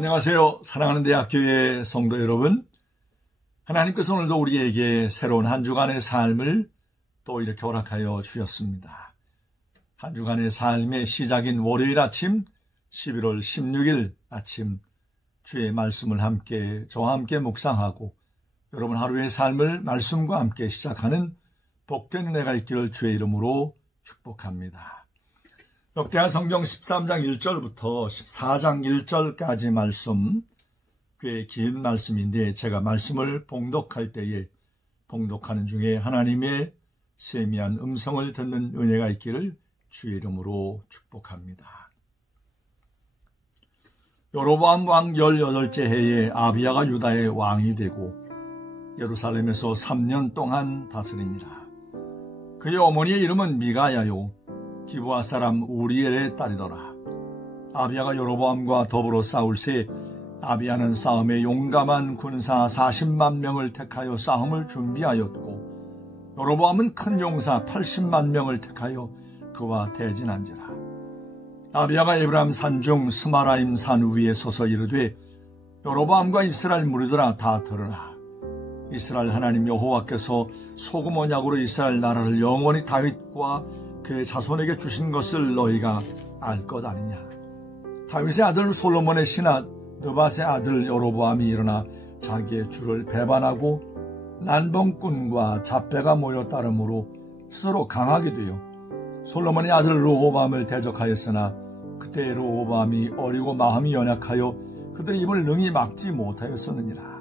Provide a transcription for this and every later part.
안녕하세요. 사랑하는 대학교의 성도 여러분, 하나님께서 오늘도 우리에게 새로운 한 주간의 삶을 또 이렇게 허락하여 주셨습니다. 한 주간의 삶의 시작인 월요일 아침 11월 16일 아침 주의 말씀을 저와 함께 묵상하고 여러분 하루의 삶을 말씀과 함께 시작하는 복된 은혜가 있기를 주의 이름으로 축복합니다. 역대하 성경 13장 1절부터 14장 1절까지 말씀, 꽤 긴 말씀인데 제가 말씀을 봉독할 때에 봉독하는 중에 하나님의 세미한 음성을 듣는 은혜가 있기를 주의 이름으로 축복합니다. 여로보암 왕 18째 해에 아비야가 유다의 왕이 되고 예루살렘에서 3년 동안 다스리니라. 그의 어머니의 이름은 미가야요 기브아 사람 우리엘의 딸이더라. 아비야가 여로보암과 더불어 싸울 새 아비야는 싸움에 용감한 군사 40만 명을 택하여 싸움을 준비하였고 여로보암은 큰 용사 80만 명을 택하여 그와 대진한지라. 아비야가 에브람 산중 스마라임 산 위에 서서 이르되 여로보암과 이스라엘 무리들아 다 들으라. 이스라엘 하나님 여호와께서 소금 언약으로 이스라엘 나라를 영원히 다윗과 그의 자손에게 주신 것을 너희가 알 것 아니냐. 다윗의 아들 솔로몬의 신하 느밧의 아들 여로보암이 일어나 자기의 주를 배반하고 난봉꾼과 잡배가 모여 따름으로 스스로 강하게 되어 솔로몬의 아들 르호보암을 대적하였으나 그때 르호보암이 어리고 마음이 연약하여 그들의 입을 능히 막지 못하였었느니라.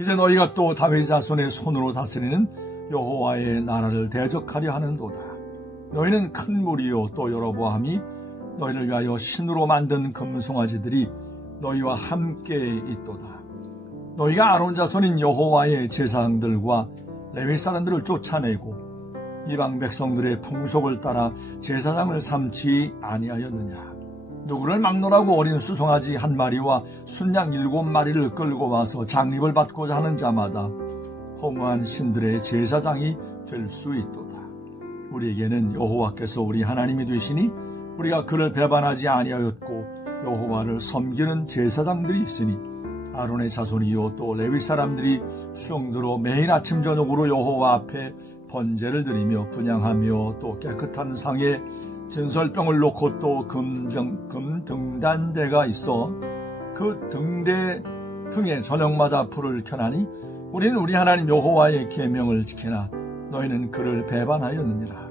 이제 너희가 또 다윗 자손의 손으로 다스리는 여호와의 나라를 대적하려 하는도다. 너희는 큰 무리요 또 여로보암이 너희를 위하여 신으로 만든 금송아지들이 너희와 함께 있도다. 너희가 아론 자손인 여호와의 제사장들과 레위 사람들을 쫓아내고 이방 백성들의 풍속을 따라 제사장을 삼지 아니하였느냐. 누구를 막론하고 어린 수송아지 한 마리와 순양 7마리를 끌고 와서 장립을 받고자 하는 자마다 허무한 신들의 제사장이 될 수 있도다. 우리에게는 여호와께서 우리 하나님이 되시니 우리가 그를 배반하지 아니하였고 여호와를 섬기는 제사장들이 있으니 아론의 자손이요 또 레위 사람들이 수종들어 매일 아침 저녁으로 여호와 앞에 번제를 드리며 분향하며 또 깨끗한 상에 진설병을 놓고 또 금 등단대가 있어 그 등대 등에 저녁마다 불을 켜나니 우리는 우리 하나님 여호와의 계명을 지키나 너희는 그를 배반하였느니라.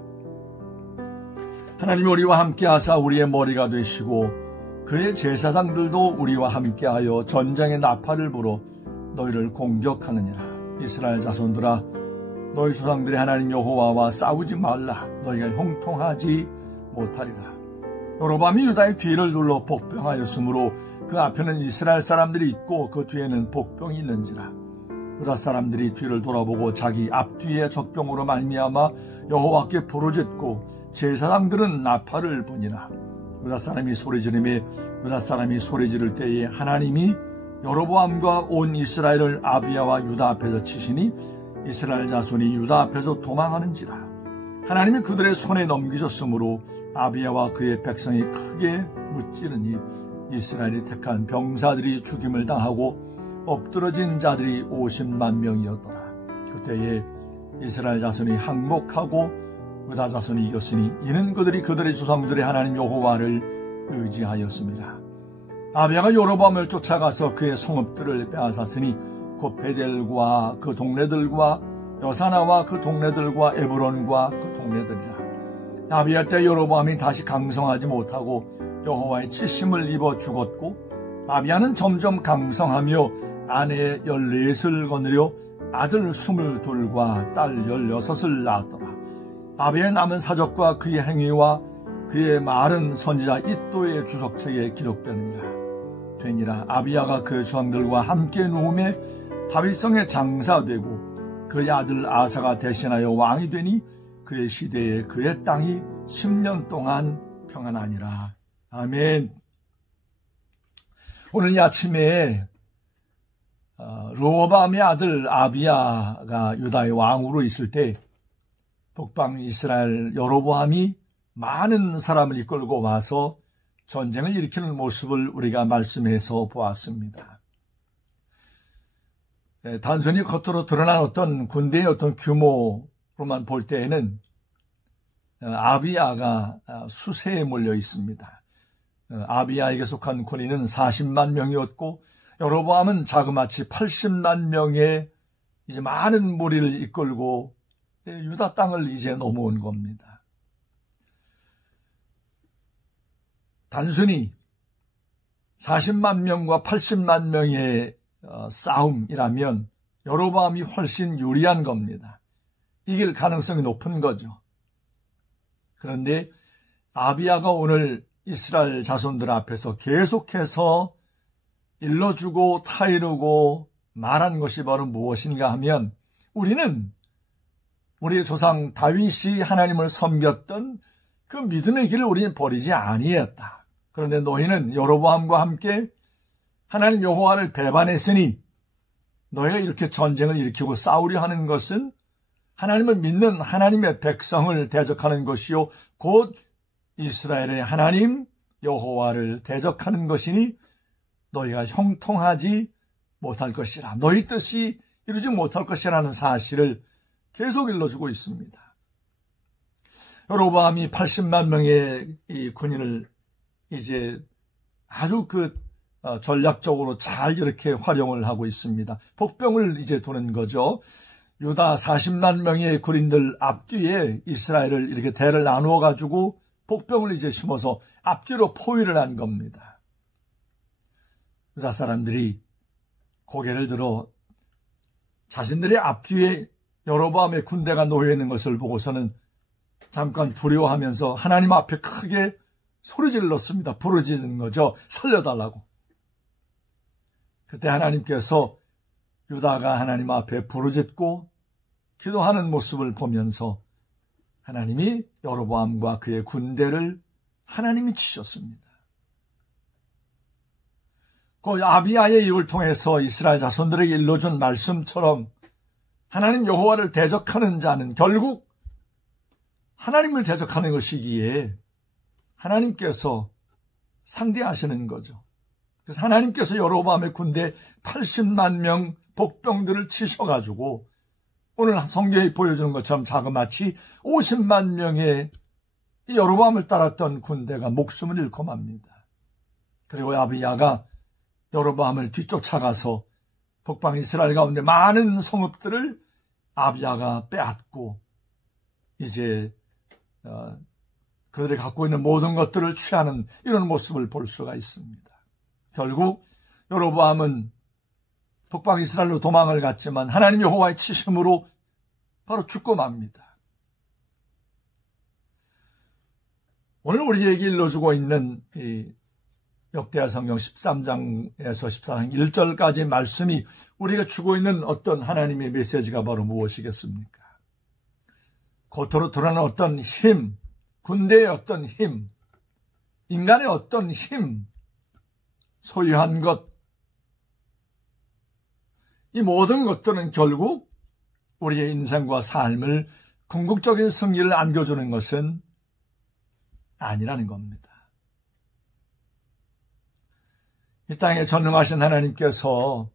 하나님이 우리와 함께하사 우리의 머리가 되시고 그의 제사장들도 우리와 함께하여 전쟁의 나팔을 불어 너희를 공격하느니라. 이스라엘 자손들아 너희 조상들의 하나님 여호와와 싸우지 말라. 너희가 형통하지 못하리라. 여로보암이 유다의 뒤를 눌러 복병하였으므로 그 앞에는 이스라엘 사람들이 있고 그 뒤에는 복병이 있는지라. 유다 사람들이 뒤를 돌아보고 자기 앞뒤에 적병으로 말미암아 여호와께 부르짖고 제사장들은 나팔을 부니라. 유다 사람이 소리 지를 때에 하나님이 여로보암과 온 이스라엘을 아비야와 유다 앞에서 치시니 이스라엘 자손이 유다 앞에서 도망하는지라. 하나님이 그들의 손에 넘기셨으므로 아비야와 그의 백성이 크게 무찌르니 이스라엘이 택한 병사들이 죽임을 당하고 엎드러진 자들이 50만 명이었더라. 그때에 이스라엘 자손이 항복하고 유다 자손이 이겼으니 이는 그들이 그들의 조상들의 하나님 여호와를 의지하였습니다. 아비야가 여로보암을 쫓아가서 그의 성읍들을 빼앗았으니 곧 베델과 그 동네들과 여사나와 그 동네들과 에브론과 그 동네들이라. 아비야 때 여로보암이 다시 강성하지 못하고 여호와의 치심을 입어 죽었고 아비야는 점점 강성하며 아내 14을 거느려 아들 22과 딸 16을 낳았더라. 아비야의 남은 사적과 그의 행위와 그의 말은 선지자 이도의 주석책에 기록되니라. 아비야가 그 조상들과 함께 누움에 다윗성에 장사되고 그의 아들 아사가 대신하여 왕이 되니 그의 시대에 그의 땅이 10년 동안 평안하니라. 아멘. 오늘 이 아침에 르호보암의 아들 아비야가 유다의 왕으로 있을 때 북방 이스라엘 여로보암이 많은 사람을 이끌고 와서 전쟁을 일으키는 모습을 우리가 말씀해서 보았습니다. 단순히 겉으로 드러난 어떤 군대의 어떤 규모로만 볼 때에는 아비야가 수세에 몰려 있습니다. 아비야에게 속한 군인은 40만 명이었고 여로보암은 자그마치 80만 명의 이제 많은 무리를 이끌고 유다 땅을 이제 넘어온 겁니다. 단순히 40만 명과 80만 명의 싸움이라면 여로보암이 훨씬 유리한 겁니다. 이길 가능성이 높은 거죠. 그런데 아비야가 오늘 이스라엘 자손들 앞에서 계속해서 일러주고 타이르고 말한 것이 바로 무엇인가 하면 우리는 우리의 조상 다윗이 하나님을 섬겼던 그 믿음의 길을 우리는 버리지 아니했다. 그런데 너희는 여로보암과 함께 하나님 여호와를 배반했으니 너희가 이렇게 전쟁을 일으키고 싸우려 하는 것은 하나님을 믿는 하나님의 백성을 대적하는 것이요 곧 이스라엘의 하나님 여호와를 대적하는 것이니 너희가 형통하지 못할 것이라, 너희 뜻이 이루지 못할 것이라는 사실을 계속 일러주고 있습니다. 여로보암이 80만 명의 이 군인을 이제 아주 전략적으로 잘 이렇게 활용을 하고 있습니다. 복병을 이제 두는 거죠. 유다 40만 명의 군인들 앞뒤에 이스라엘을 이렇게 대를 나누어 가지고 복병을 이제 심어서 앞뒤로 포위를 한 겁니다. 유다 사람들이 고개를 들어 자신들의 앞뒤에 여로보암의 군대가 놓여 있는 것을 보고서는 잠깐 두려워하면서 하나님 앞에 크게 소리 질렀습니다. 부르짖는 거죠. 살려달라고. 그때 하나님께서 유다가 하나님 앞에 부르짖고 기도하는 모습을 보면서 하나님이 여로보암과 그의 군대를 하나님이 치셨습니다. 그 아비야의 입을 통해서 이스라엘 자손들에게 일러준 말씀처럼 하나님 여호와를 대적하는 자는 결국 하나님을 대적하는 것이기에 하나님께서 상대하시는 거죠. 그래서 하나님께서 여로보암의 군대 80만 명 복병들을 치셔가지고 오늘 성경이 보여주는 것처럼 자그마치 50만 명의 이 여로보암을 따랐던 군대가 목숨을 잃고 맙니다. 그리고 아비야가 여로보암을 뒤쫓아가서 북방 이스라엘 가운데 많은 성읍들을 아비야가 빼앗고 이제 그들이 갖고 있는 모든 것들을 취하는 이런 모습을 볼 수가 있습니다. 결국 여로보암은 북방 이스라엘로 도망을 갔지만 하나님 여호와의 치심으로 바로 죽고 맙니다. 오늘 우리에게 일러주고 있는 이 역대하 성경 13장에서 14장 1절까지 말씀이 우리가 주고 있는 어떤 하나님의 메시지가 바로 무엇이겠습니까? 겉으로 드러나는 어떤 힘, 군대의 어떤 힘, 인간의 어떤 힘, 소유한 것, 이 모든 것들은 결국 우리의 인생과 삶을 궁극적인 승리를 안겨주는 것은 아니라는 겁니다. 이 땅에 전능하신 하나님께서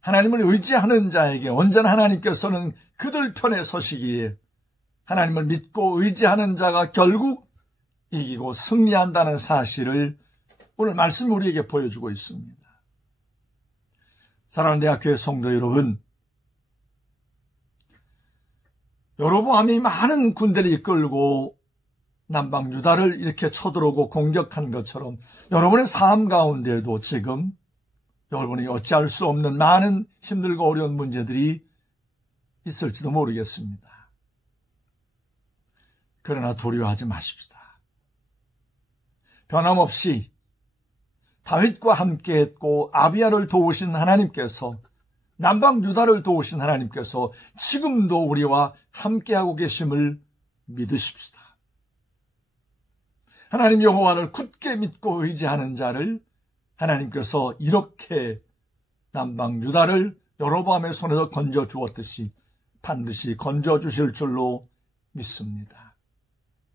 하나님을 의지하는 자에게 언제나 하나님께서는 그들 편에 서시기에 하나님을 믿고 의지하는 자가 결국 이기고 승리한다는 사실을 오늘 말씀 우리에게 보여주고 있습니다. 사랑하는 대학교의 성도 여러분, 여로보암이 많은 군대를 이끌고 남방 유다를 이렇게 쳐들어오고 공격한 것처럼 여러분의 삶 가운데도 지금 여러분이 어찌할 수 없는 많은 힘들고 어려운 문제들이 있을지도 모르겠습니다. 그러나 두려워하지 마십시다. 변함없이 다윗과 함께했고 아비야를 도우신 하나님께서 남방 유다를 도우신 하나님께서 지금도 우리와 함께하고 계심을 믿으십시다. 하나님 여호와를 굳게 믿고 의지하는 자를 하나님께서 이렇게 남방 유다를 여로보암의 손에서 건져 주었듯이 반드시 건져 주실 줄로 믿습니다.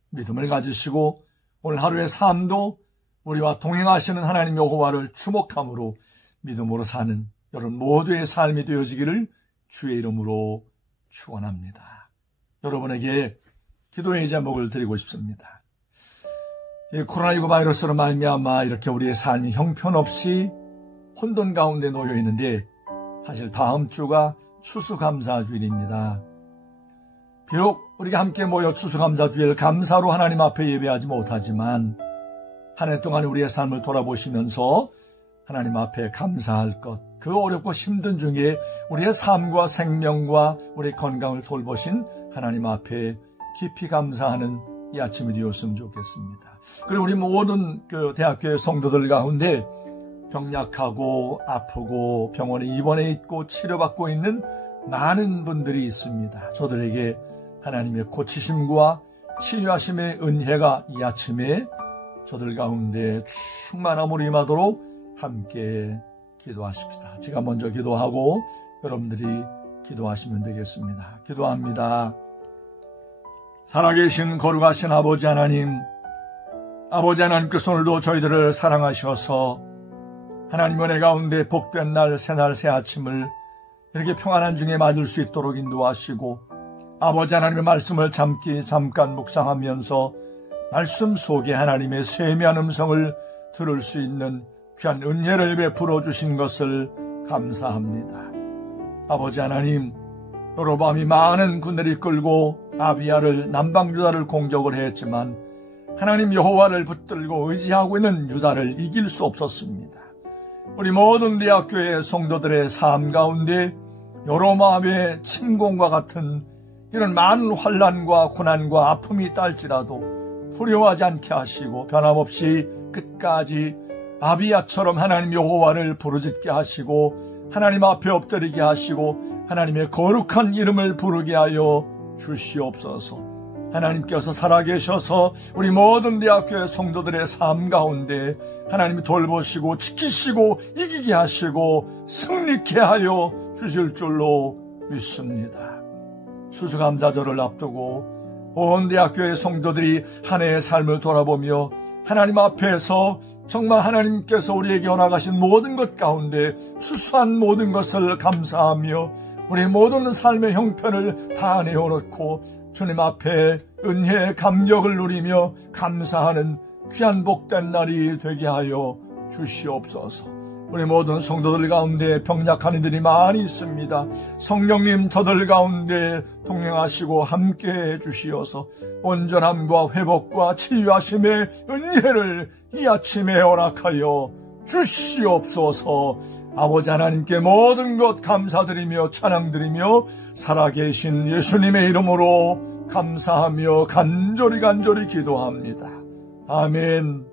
믿음을 가지시고 오늘 하루의 삶도 우리와 동행하시는 하나님 여호와를 주목함으로 믿음으로 사는 여러분 모두의 삶이 되어지기를 주의 이름으로 축원합니다. 여러분에게 기도의 제목을 드리고 싶습니다. 이 코로나19 바이러스로 말미암아 이렇게 우리의 삶이 형편없이 혼돈 가운데 놓여 있는데 사실 다음 주가 추수감사주일입니다. 비록 우리가 함께 모여 추수감사주일 감사로 하나님 앞에 예배하지 못하지만 한 해 동안 우리의 삶을 돌아보시면서 하나님 앞에 감사할 것, 그 어렵고 힘든 중에 우리의 삶과 생명과 우리의 건강을 돌보신 하나님 앞에 깊이 감사하는 이 아침이 되었으면 좋겠습니다. 그리고 우리 모든 대학교의 성도들 가운데 병약하고 아프고 병원에 입원해 있고 치료받고 있는 많은 분들이 있습니다. 저들에게 하나님의 고치심과 치유하심의 은혜가 이 아침에 저들 가운데 충만함으로 임하도록 함께 기도하십시다. 제가 먼저 기도하고 여러분들이 기도하시면 되겠습니다. 기도합니다. 살아계신 거룩하신 아버지 하나님, 아버지 하나님께서 오늘도 저희들을 사랑하셔서 하나님 은혜 가운데 복된 날, 새날, 새 아침을 이렇게 평안한 중에 맞을 수 있도록 인도하시고 아버지 하나님의 말씀을 잠깐 묵상하면서 말씀 속에 하나님의 세미한 음성을 들을 수 있는 귀한 은혜를 베풀어 주신 것을 감사합니다. 아버지 하나님, 여로보암이 많은 군대를 이끌고 아비야를 남방 유다를 공격을 했지만 하나님 여호와를 붙들고 의지하고 있는 유다를 이길 수 없었습니다. 우리 모든 대학교의 성도들의 삶 가운데 여로보암의 침공과 같은 이런 많은 환난과 고난과 아픔이 있다 할지라도 두려워하지 않게 하시고 변함없이 끝까지 아비야처럼 하나님 여호와를 부르짖게 하시고 하나님 앞에 엎드리게 하시고 하나님의 거룩한 이름을 부르게 하여 주시옵소서. 하나님께서 살아계셔서 우리 모든 대학교의 성도들의 삶 가운데 하나님이 돌보시고 지키시고 이기게 하시고 승리케 하여 주실 줄로 믿습니다. 추수감사절을 앞두고 온 대학교의 성도들이 한 해의 삶을 돌아보며 하나님 앞에서 정말 하나님께서 우리에게 허락하신 모든 것 가운데 수수한 모든 것을 감사하며 우리 모든 삶의 형편을 다 내어놓고 주님 앞에 은혜의 감격을 누리며 감사하는 귀한 복된 날이 되게 하여 주시옵소서. 우리 모든 성도들 가운데 병약한 이들이 많이 있습니다. 성령님 저들 가운데 동행하시고 함께해 주시어서 온전함과 회복과 치유하심의 은혜를 이 아침에 허락하여 주시옵소서. 아버지 하나님께 모든 것 감사드리며 찬양드리며 살아계신 예수님의 이름으로 감사하며 간절히 기도합니다. 아멘.